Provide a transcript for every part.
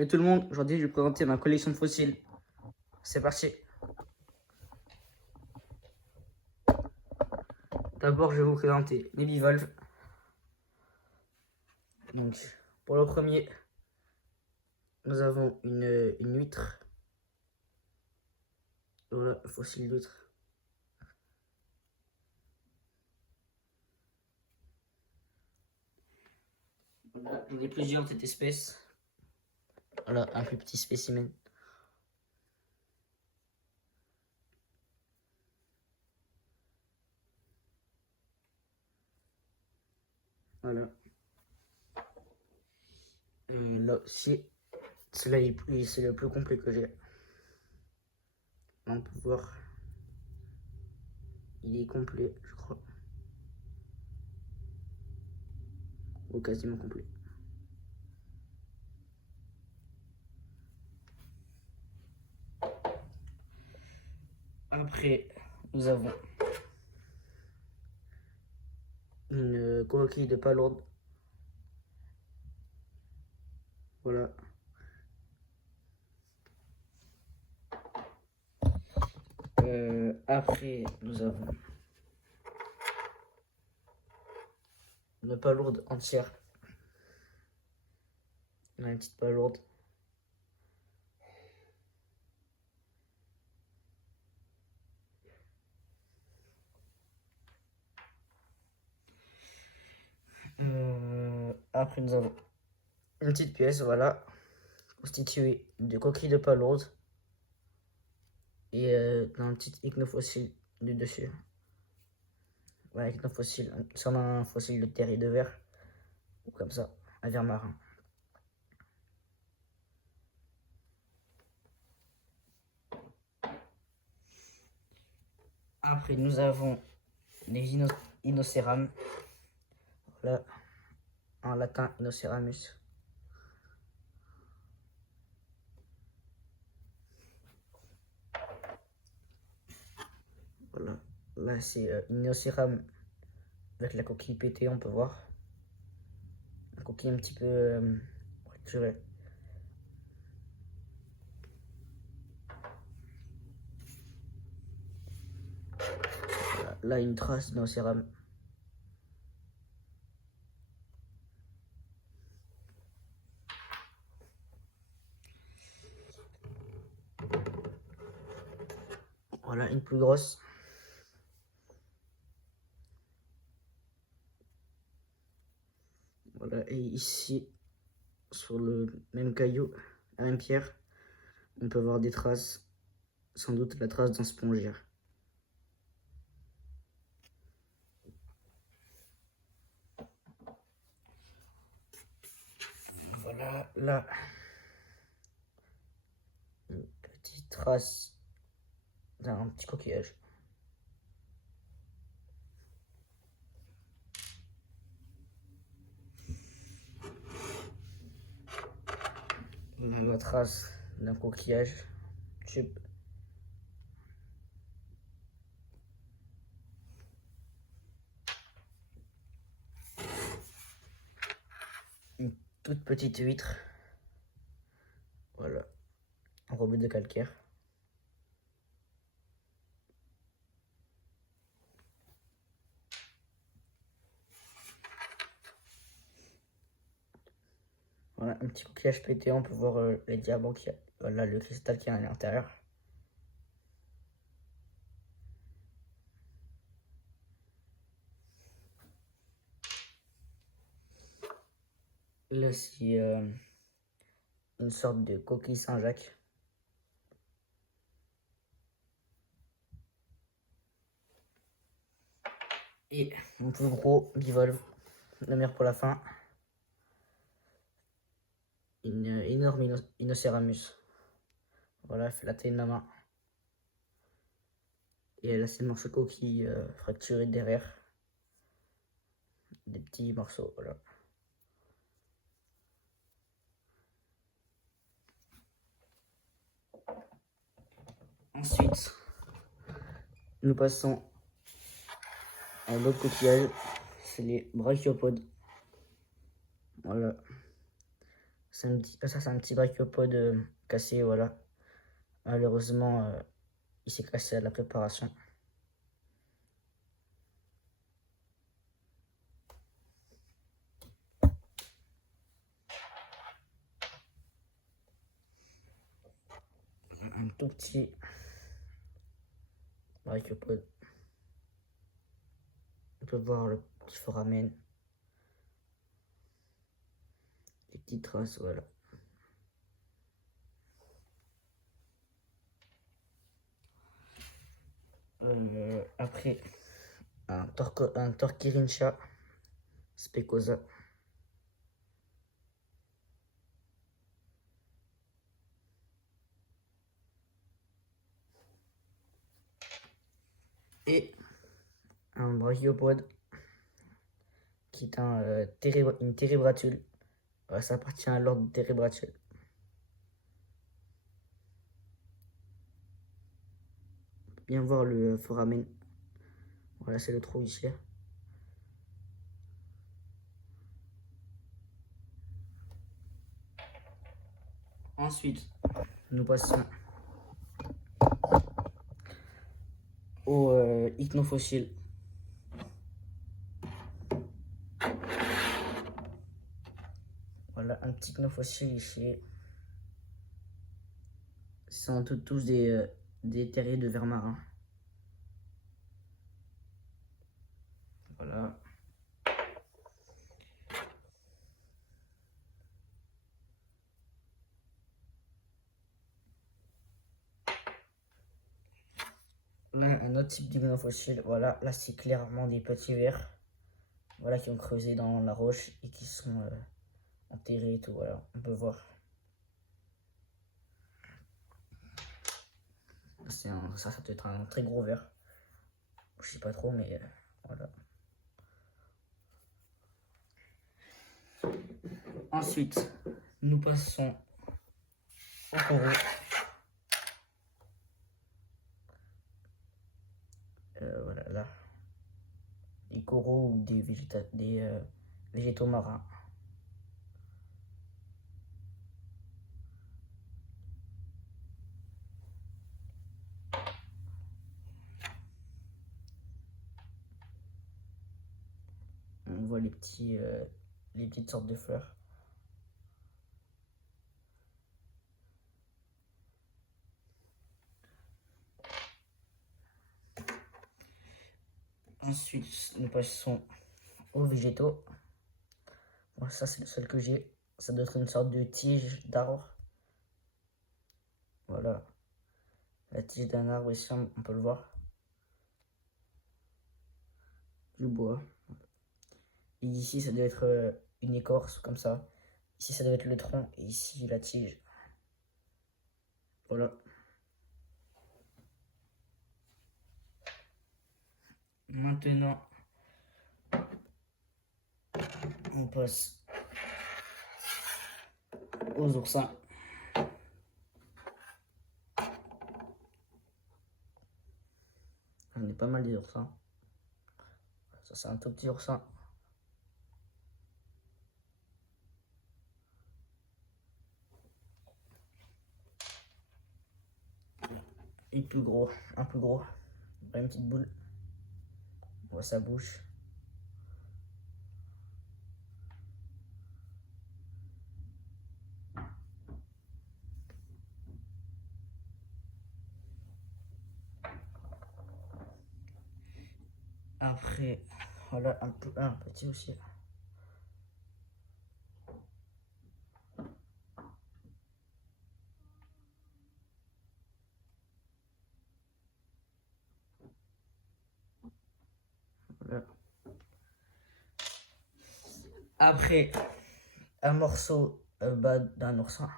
Salut tout le monde, aujourd'hui je vais vous présenter ma collection de fossiles. C'est parti. D'abord je vais vous présenter les bivalves. Donc pour le premier, nous avons une huître. Voilà, le fossile d'huître. Voilà, j'en ai plusieurs de cette espèce. Voilà, un plus petit spécimen. Voilà. Là aussi, celui-là c'est le plus complet que j'ai. On peut voir, il est complet, je crois. Ou quasiment complet. Après, nous avons une coquille de palourde. Voilà. Après, nous avons une palourde entière. On a une petite palourde. Après, nous avons une petite pièce, voilà, constituée de coquilles de palourde et d'un petit ichnofossile du dessus. Voilà, ichnofossile, sûrement un fossile de terre et de verre, ou comme ça, un ver marin. Après, nous avons les Inocerames. Voilà, en latin, Inoceramus. Voilà, là c'est Inoceram avec la coquille pétée, on peut voir. La coquille un petit peu fracturée. Voilà, là une trace d'Inoceram. Voilà, une plus grosse. Voilà, et ici, sur le même caillou, la même pierre, on peut voir des traces, sans doute la trace d'un spongiaire. Voilà, là, une petite trace d'un petit coquillage. Voilà la trace d'un coquillage tube. Une toute petite huître. Voilà, enrobée de calcaire. Voilà, un petit coquillage pété, on peut voir les diamants qui, voilà, le cristal qui est à l'intérieur. Là, c'est une sorte de coquille Saint-Jacques. Et mon plus gros bivalve, le meilleur pour la fin, une énorme Inoceramus. Voilà, elle fait la taille de ma main. Et là, c'est le morceau de coquille fracturé derrière. Des petits morceaux, voilà. Ensuite, nous passons à l'autre coquillage, c'est les brachiopodes. Voilà. Ça, c'est un petit brachiopode cassé, voilà. Malheureusement, il s'est cassé à la préparation. Un tout petit brachiopode. On peut voir le petit foramen. Les petites traces, voilà. Après, un Torquirincha specosa. Et un brachiopode qui est une térébratule. Ça appartient à l'ordre des térébratules. Bien voir le foramen. Voilà, c'est le trou ici. Ensuite, nous passons au ichnofossile. Voilà, un petit ichnofossile ici. Ce sont tous des terriers de vers marin. Voilà. Là, un autre type d'ichnofossile. Voilà, là c'est clairement des petits vers. Voilà, qui ont creusé dans la roche et qui sont enterrés et tout. Voilà, on peut voir. Ça peut être un très gros ver. Je sais pas trop, mais voilà. Ensuite, nous passons au coraux. Voilà, là. Des coraux ou des végétaux marins. On voit les petites sortes de fleurs. Ensuite, nous passons aux végétaux. Bon, ça, c'est le seul que j'ai. Ça doit être une sorte de tige d'arbre. Voilà. La tige d'un arbre ici, on peut le voir. Du bois. Et ici, ça doit être une écorce, comme ça. Ici, ça doit être le tronc. Et ici, la tige. Voilà. Maintenant, on passe aux oursins. On est pas mal des oursins. Ça, c'est un tout petit oursin. Et plus gros, un peu gros. Une petite boule. On voit sa bouche. Après, voilà un petit aussi. Voilà. Après, un morceau bas d'un oursin.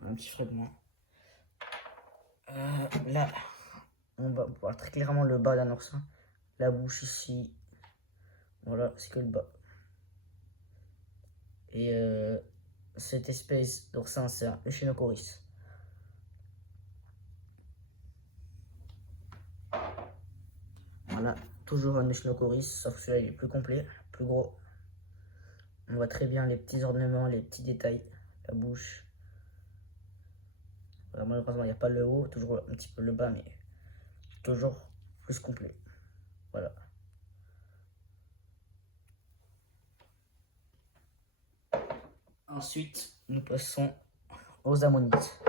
Un petit fragment. Là, on va voir très clairement le bas d'un oursin. La bouche ici. Voilà, c'est que le bas. Et cette espèce d'oursin, c'est un Echinocoris. Voilà, toujours un Echinocoris, sauf que celui-là il est plus complet, plus gros. On voit très bien les petits ornements, les petits détails, la bouche. Voilà, malheureusement, il n'y a pas le haut, toujours un petit peu le bas, mais toujours plus complet. Voilà. Ensuite, nous passons aux ammonites.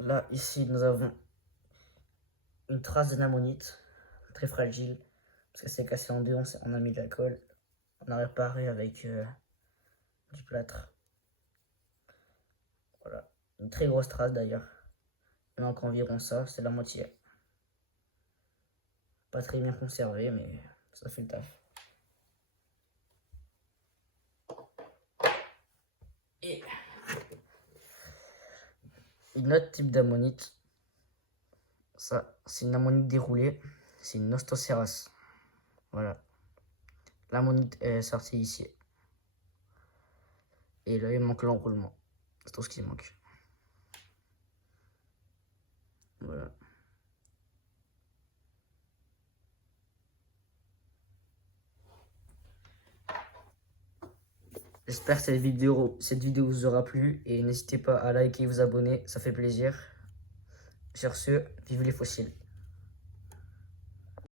Là, ici, nous avons une trace d'ammonite, très fragile, parce que c'est cassé en deux, on a mis de la colle, on a réparé avec du plâtre. Voilà, une très grosse trace d'ailleurs. Il manque environ ça, c'est la moitié. Pas très bien conservé, mais ça fait le taf. Et une autre type d'ammonite, ça c'est une ammonite déroulée, c'est une Nostoceras. Voilà, l'ammonite est sortie ici. Et là il manque l'enroulement, c'est tout ce qui manque. Voilà. J'espère que cette vidéo vous aura plu et n'hésitez pas à liker et vous abonner, ça fait plaisir. Sur ce, vive les fossiles.